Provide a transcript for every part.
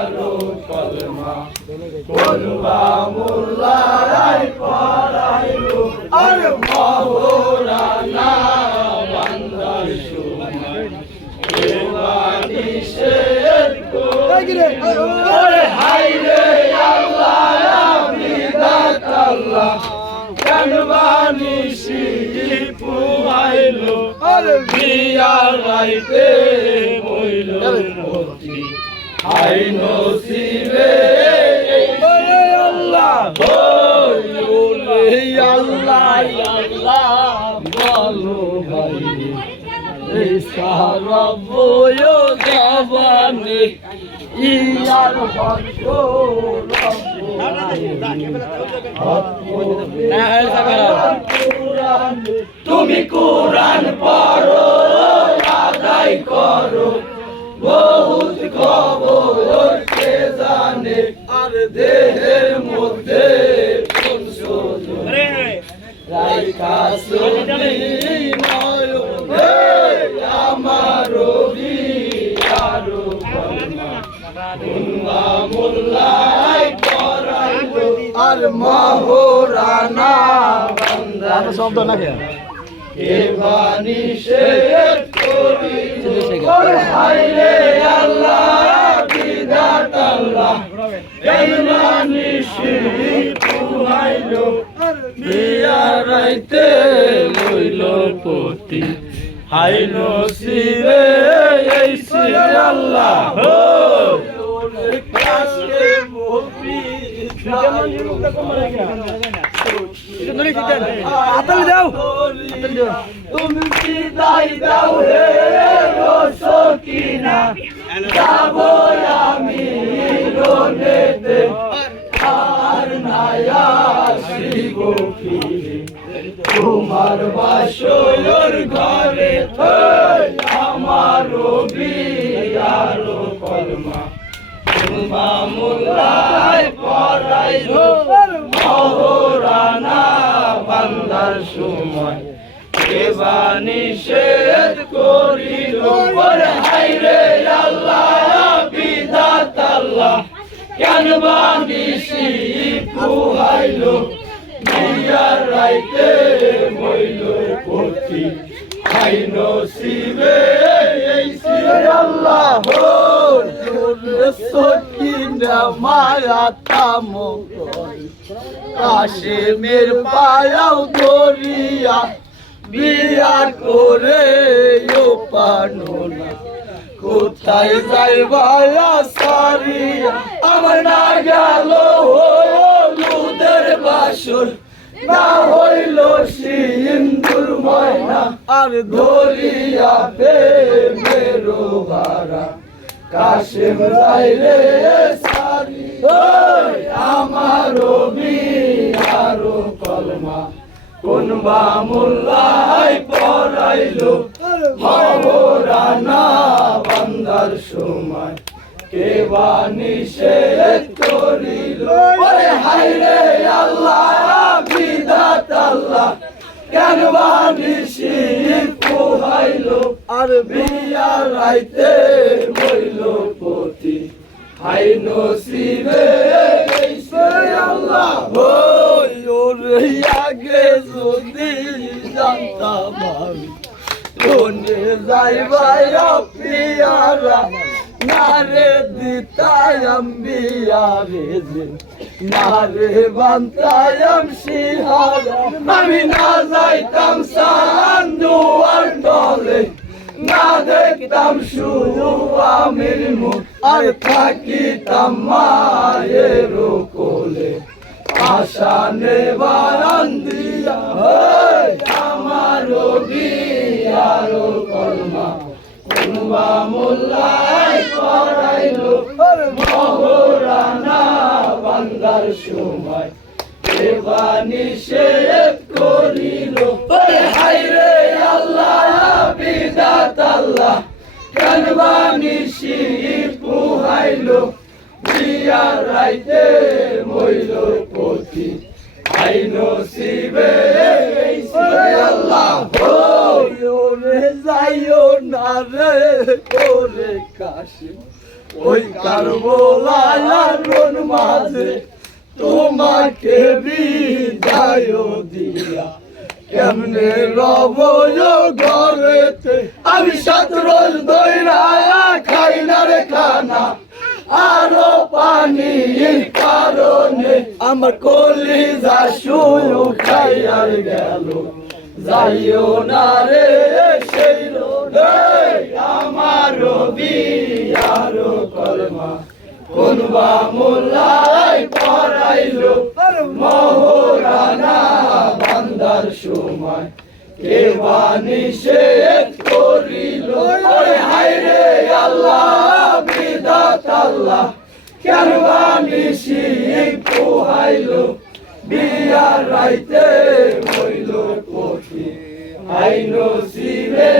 কলমা কোনবা মোল্লাই পড়াইলো আর মহরানা বান্দার সময় এবানি শের করে হাইরে আল্লাহ বিদাত আল্লাহ কানবানি শিপু আইলো আর বিয়া রাইতে হইল মতি আই নসিবে বলে আল্লাহ বলে আল্লাহ আল্লাহ বলো ভাই এই সারা বয় জবানে ইয়ার হক তুমি কোরআন পড়ো আদায় করো বহুত খবর কে জানে আর দেহের মধ্যে আমার আর মহরানা বান্দা শব্দ না এবানি শের করি হাইরে আল্লাহ বিদাত আল্লাহ এবানি শিপু আইলো বিয়া রাইতে লইল পতি হাই নসিবে এই সিরে আল্লাহ কাছে মুফি তুমি বিদায় দাও হে সকিনা যাব আমি রোনেতে আর নায়া শিব ফিরে তোমার বাসর ঘরে আমার বিয়ার কলমা মোল্লাই পড়াইলো মহরানা বান্দার সময় এবানি শের করিল হাইরে আল্লাহ বিধাত আল্লাহ কেন বানি শিপু আইলো বিয়া রাইতে হইল পতি হাই নসিবে এই সিরে আল্লাহ সকিনা মায়া থামো কাশেমের পায়াও ধরিয়া বিয়া করে ও পানো না কোথায় যাইবায়া সারিয়া আমার না গেল হলুদের বাসর না হইল সিন্দুর ময়না আর ধরিয়া বেরো হারা কাশেম যাইলে সারি আমার বিয়ার কলমা কোনবা মোল্লাই পড়াইলো মহরানা বান্দার সময় কে বানি শের করিল হাইরে আল্লাহ বিধাত আল্লাহ কেন বানি শিপু আইলো আর বিয়া রাইতে হইল পতি হাই নসিবে আল্লাহ ওরে আগে যদি জানতাম আমি কোনে যাইবায়া পিয়ারা নারে দিতায়াম বিয়ারে যে নারে বান্তায়াম শিহারা আমি না যাইতাম সান্দুয়ার তলে না দেখতাম শুধু আমির মুখ আর থাকিতাম মায়ের কোলে আশা নেবার দিয়া আমার বিয়ার কলমা কোনবা মোল্লাই পড়াইলো মহরানা বান্দার সময় এবানি শের করিল হাইরে আল্লাহ বিদাত আল্লাহ কানবানি শিপু আইলো বিয়া রাইতে হইল পতি আই নসিবে আল্লাহ যাইও না রে ওরে কাশিম ওই কারবালার মাঝে তোমাকে বিদায় দিয়া কেমনে রব ঘরেতে আমি 7 রোজ দইরা খাই না রে খানা আরো পানির কারণে আমার কলিজা শুয়ো খাইয়ার গেল যাইও না রে সেই রোদে আমার বিয়ার কলমা কোনবা মোল্লাই পড়াইলো মহরানা বান্দার সময় কে বা নিষেধ করিল হায় রে আল্লাহ বিধাত আল্লাহ কেন বা নিষেধ পোহাইলো বিয়ার রাইতে হইল পথি আই নসিবে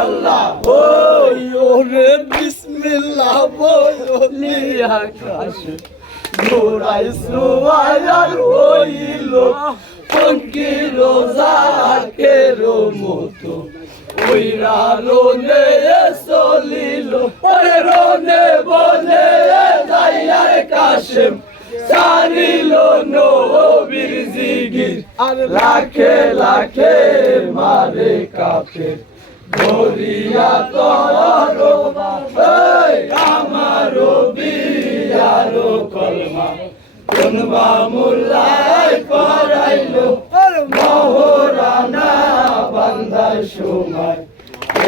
আল্লাহ ওই ওরে বিসমিল্লাহ বলি আকাশে ঘোড়াই সোয়ার হইল পঙ্কি রোজাকের মতো ওইরা রোনে চলিল ওরে রোনে বলে যাইয়ার কাশেম সারিল নবীর জিগির আর লাখে লাখে মারে কাপে ধরিয়া তর আমার বিয়ার কলমা কোনবা মোল্লাই পড়াইলো মহরানা বান্দার সময়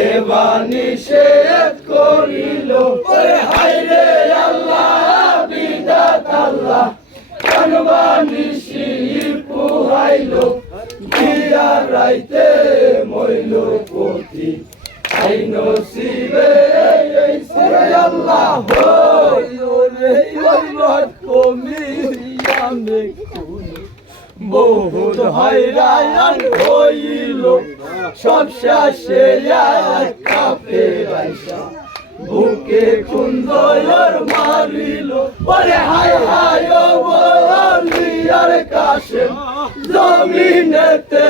এবা নিষেধ করিল হায় রে আল্লাহ বিধাত আল্লাহ কোনবা নিষেধ পোহাইলো বিয়া রাইতে মইল পতি আই নসিবে আল্লাহ ওরে কমি আমি বহুত হয়রান হইল সব শেষে কাপে রাইসা বুকে কুন্দর মারিল ওরে হায় হায় বলিয়ার কাশে জমিনেতে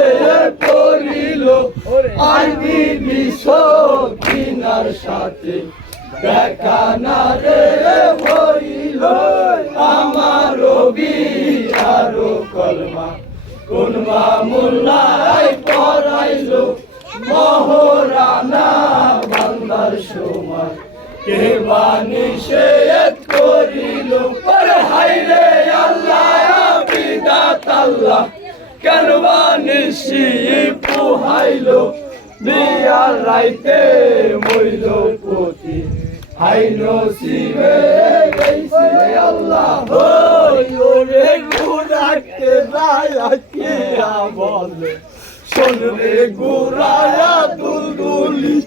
পড়িল আইবি বিষ কিনার সাথে দেখা না রে হইল আমার বিয়ার কলমা কোনবা মোল্লাই পড়াইল মহরানা বান্দার সময় কে বা নিষেধ করিল হায় রে আল্লাহ বিধাত আল্লাহ কেন বা নিষেধ পোহাইল বিয়ার রাইতে মইল পতি হাই নসিবে আল্লাহ ওরে গুরাকে রায়াকে বলে শোনরে গুরায়া দুলদুলি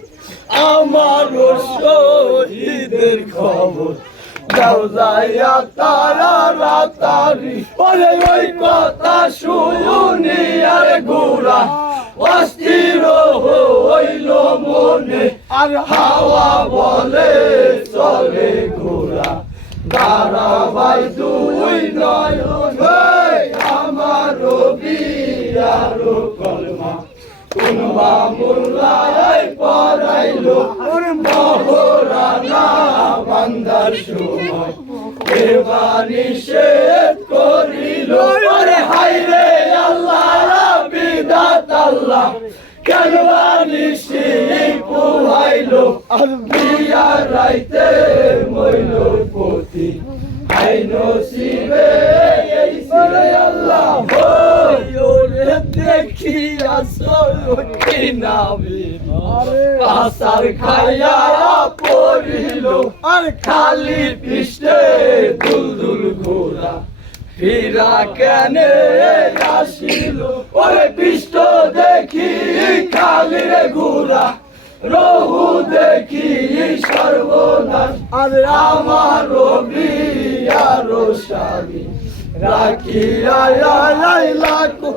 আমার শহীদের খবর যাও যাইয়া তারা রাতারি ওরে ওই কথা শুনি আর গুরা অস্থির হইল মনে আর হাওয়া বলে চলে ঘোরা দাঁড়াবাই দুই নয়ন আমার বিয়ার কলমা কোনবা মোল্লাই পড়াইল মহরানা বান্দার সময় এবা নিষেধ করিল ওরে হায় রে আল্লাহ বিধাত আল্লাহ কেন বা নিষেধ পোহাইল আর বিয়ার রাইতে মইল পতি হাই নসিবে আল্লাহ ওরে দেখিয়া নামি পাসার খাইয়া পড়িল আর খালি পৃষ্ঠে দুলদুল ঘোরা ফিরা কেনে আসিল ওরে পৃষ্ঠ দেখি খালি রে ঘোরা রহু দেখি সর্বনাশ আর আমার বিয়ার স্বামী রাখিয়া লাইলাকু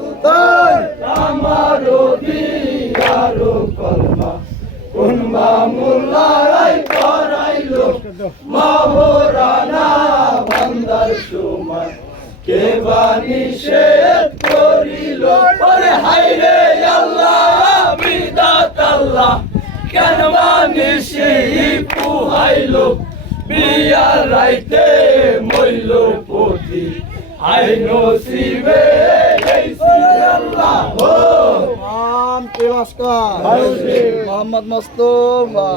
আমার বিয়ার কলমা কোনবা মোল্লাই পড়াইল মহরানা বান্দার সময় কে বা নিষেধ করিল ওরে হায় রে আল্লাহ বিধাত আল্লাহ কেন বা নিষেধ পোহাইল দিয়া রাইতে মইল পতি আই নসিবে এই আল্লাহ নাম তেলাস্কার মোহাম্মদ মোস্তফা